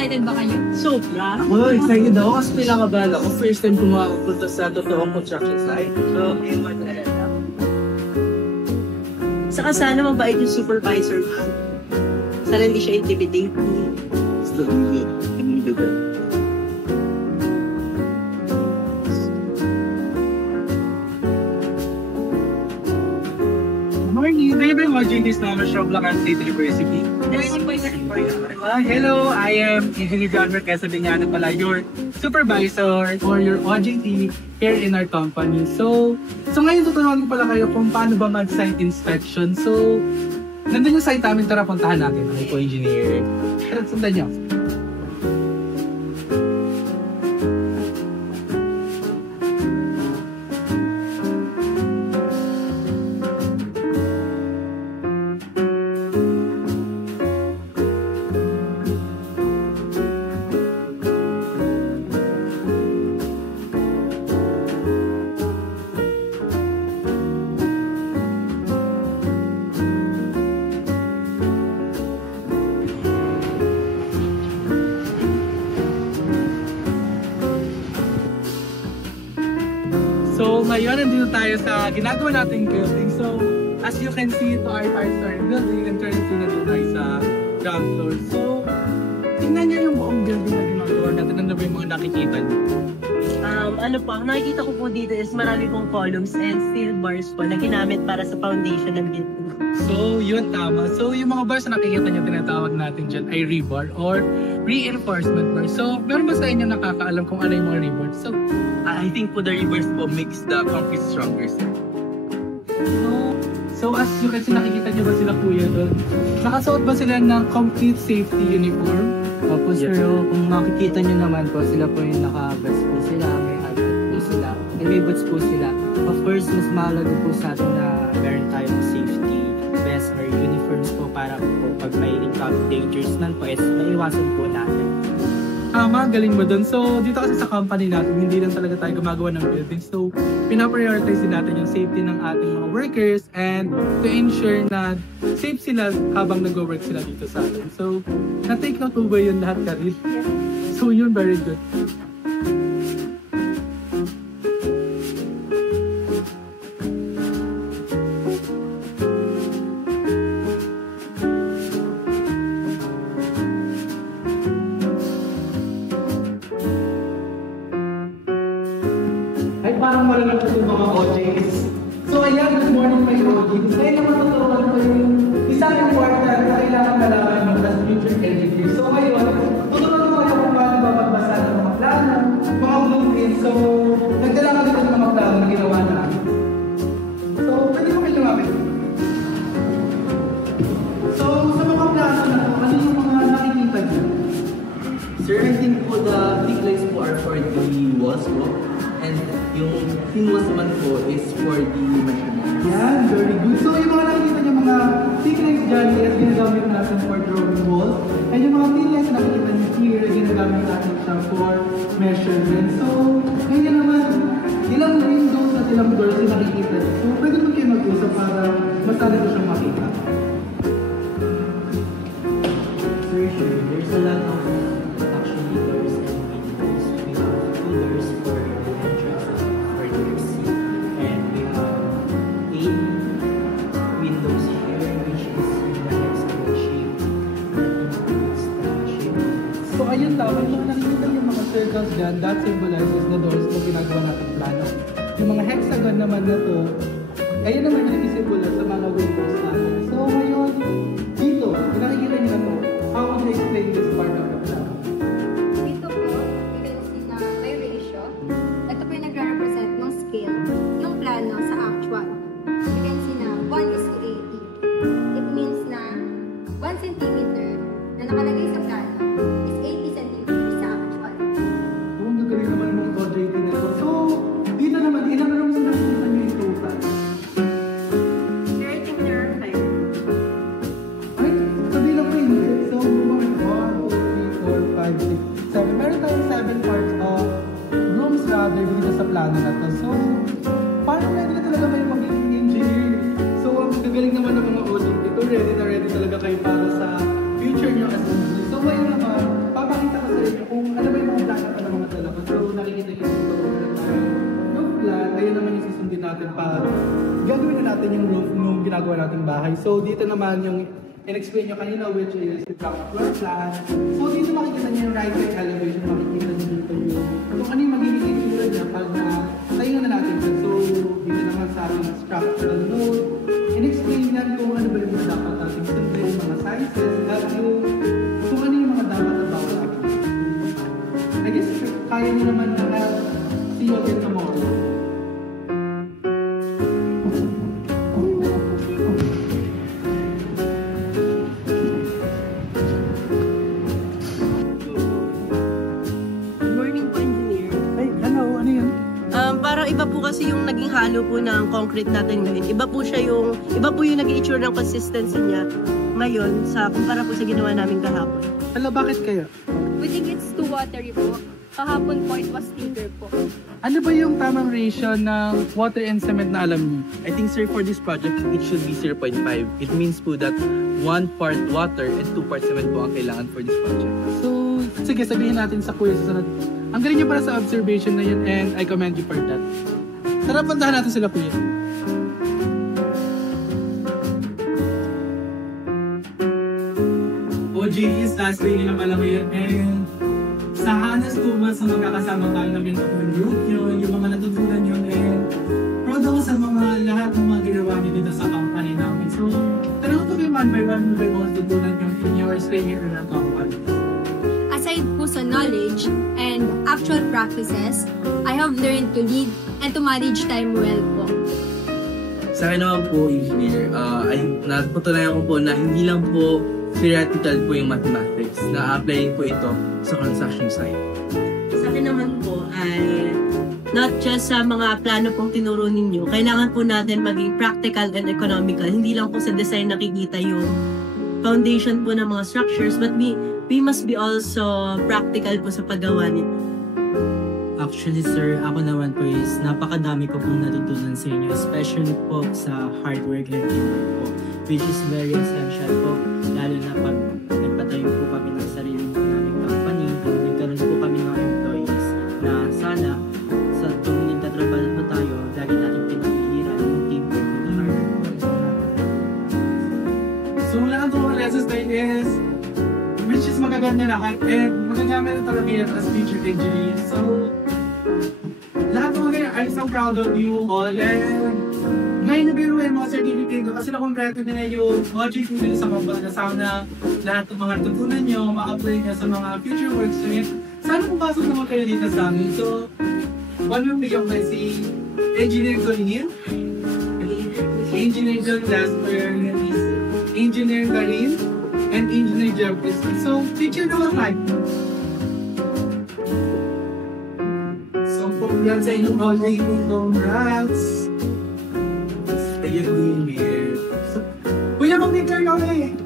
excited ba kayo? Sobra. Ako, excited ako kasi pinakabahan ako. First time ko makapunta sa totoong construction site. So, iwan na rin ako. Saka sana mabait yung supervisor ko. Sana hindi siya intimidating. Still good. Morning! Do you been watching this number from Bulacan State University? Hello, I am Engineer John Marquez Bignano pala, your supervisor or your OJT here in our company. So ngayon tuturuan ko pala kayo kung paano ba mag-site inspection. So, nandun yung site namin, tara puntahan natin. Ako po, engineer. Tara, sundan niyo. So ngayon, nandito tayo sa ginagawa nating building. So as you can see, ito ay 5-story building and currently nandito tayo sa ground floor. So tingnan niyo yung buong building na ginagawa natin. Ano ba yung mga nakikita niyo? Ano po, ang nakikita ko po dito is marami pong columns and steel bars po na ginamit para sa foundation ng building. So yun, tama. So yung mga bars na nakikita niyo, tinatawag natin dyan ay rebar or reinforcement bars. So meron ba sa inyo nakakaalam kung ano yung mga rebars? So I think po the reverse po makes the concrete stronger, sir. So as you can see, nakikita niyo ba sila kuya doon? Nakasuot ba sila ng complete safety uniform? Opo, sir, kung makikita nyo naman po, sila po yung naka-vest po sila, may helmet po sila, and may boots po sila. Of course, mas mahalaga po sa atin na meron tayong safety vest or uniforms po para po pag may encounter dangers nan po, maiwasan po natin. Galing mo doon. So, dito kasi sa company natin, hindi lang talaga tayo gumagawa ng building. So, pinaprioritize din natin yung safety ng ating mga workers and to ensure na safe sila habang nag-work sila dito sa atin. So, na-take note ba yun lahat, Karil? So, yun, very good. Ay, parang wala na po yung mga OJs. So, ayan, good morning mga OJs. Ngayon naman tuturuan ko yung isang important na kailangan malaman ng as future engineer. So, ngayon, tuturuan ko kayo kung paano ba magbasa ng mga plano, mga blueprints. So, nagdala ka dito ng mga plano na ginawa namin. So, pwede mo kayo lumapit. So, sa mga plano na ito, ano yung mga nakikita niyo? Sir, I think po the thick lines po are for the walls po. And yung thin walls naman po is for the measurements. Yan, very good. So yung mga nakikita niyo mga thickness dyan is ginagamit natin for drawing walls. And yung mga thickness na nakikita niyo here, ginagamit natin siya for measurement. So, ngayon naman, ilang windows at ilang doors yung nakikita niyo. So, pwede mo kayo mag-usap para mas talaga ko siyang makita. Sir, sure, there's a lot of actually doors and windows. We have 2 doors for the entrance and for the exit. And we have 8 windows here, which is in the hexagon shape that includes the shape. So ayun tama, yung mga nakikita yung mga circles dyan, that symbolizes the doors na ginagawa natin plano. Yung mga hexagon naman na to, ayun naman yung nagsisimbola sa mga windows natin. So ngayon, dito, nakikita niyo na to, how would you explain this part of the plan? Dito po, you can see na by ratio. Ito po yung nagre-represent ng scale, yung plano sa actual. You can see na 1:80. It means na 1 centimeter na nakalagay sa plano is 80 centimeters sa actual. Oh, ang gagaling naman yung mga OJT na to. So, dito naman, ilang rooms na nakikita niyo yung total? Here, I think there are 5. Ay, sabi lang po yun. So, 1, 2, 3, 4, 5, 6, 7. Meron tayong 7 parts of rooms rather dito sa plano na to. So, parang ready na talaga kayo maging engineer. So, ang gagaling naman ng mga OJT ito, ready na ready talaga kayo para sa future nyo as engineer. So, ngayon naman, papakita natin pag gagawin na natin yung roof nung ginagawa nating bahay. So dito naman yung in-explain nyo kanina, which is the ground floor plan. So dito makikita nyo yung right side elevation, makikita nyo dito yung kung ano yung magiging itsura niya pag tayo na natin. So dito naman sa ating structural note, in-explain yan kung ano ba yung mga dapat natin sundin, yung mga sizes, at yung kung ano yung mga dapat at bawal natin. I guess kaya nyo naman na see you again tomorrow. Parang iba po kasi yung naging halo po ng concrete natin ngayon. Iba po yung naging itsura ng consistency niya ngayon kumpara po sa ginawa namin kahapon. Hala, bakit kaya? We think it's too watery po. Kahapon po, it was thicker po. Ano ba yung tamang ratio ng water and cement na alam niyo? I think, sir, for this project, it should be 0.5. It means po that 1 part water and 2 parts cement po ang kailangan for this project. So, sige, sabihin natin sa kuya susunod. Ang galing niyo para sa observation na yun and I commend you for that. Tara, puntahan natin sila kuya. OJT's last day nila pala ngayon and sa hanas po ba sa magkakasama tayo namin ng group yun, yung mga natutunan yun and proud ako sa mga lahat ng mga ginawa niyo dito sa company namin. So, tanong ko kayo one by one mga natutunan yung in your stay here in our company. Aside po sa knowledge and actual practices, I have learned to lead and to manage time well po. Sa akin naman po, engineer, ay natutunayan ko po na hindi lang po theoretical po yung mathematics, na-apply po ito sa construction site. Sa akin naman po ay not just sa mga plano pong tinuro ninyo, kailangan po natin maging practical and economical. Hindi lang po sa design nakikita yung foundation po ng mga structures, but we must be also practical po sa paggawa nito. Actually, sir, ako naman po is napakadami ko pong natutunan sa inyo, especially po sa hard work and teamwork po, which is very essential po, lalo na pag nagpatayo po kami ng sarili naming company, nagkaroon po kami ng employees na sana sa tuwing nagtatrabaho po tayo, lagi natin pinaghihirap yung teamwork and the hard work po. So, lahat ng mga lessons na is which is magaganda lahat and magagamit na talaga yan as future engineers. So, lahat ng mga ganyan, I'm so proud of you all and ngayon nabiru yung mga certificate ko kasi nakompleto nila yung OJT nila sa mga sana lahat ng mga natutunan nyo, ma-apply nyo sa mga future works nyo. Sana pumasok naman kayo dito sa amin. So, one will bigyan ko si Engineer Colin, Engineer John Jasper, Engineer Karin, and Engineer Jefferson. So, picture naman tayo. So, congrats sa inyong all-day congrats. Ayun, Engineer. Kuya, mag-picture kami.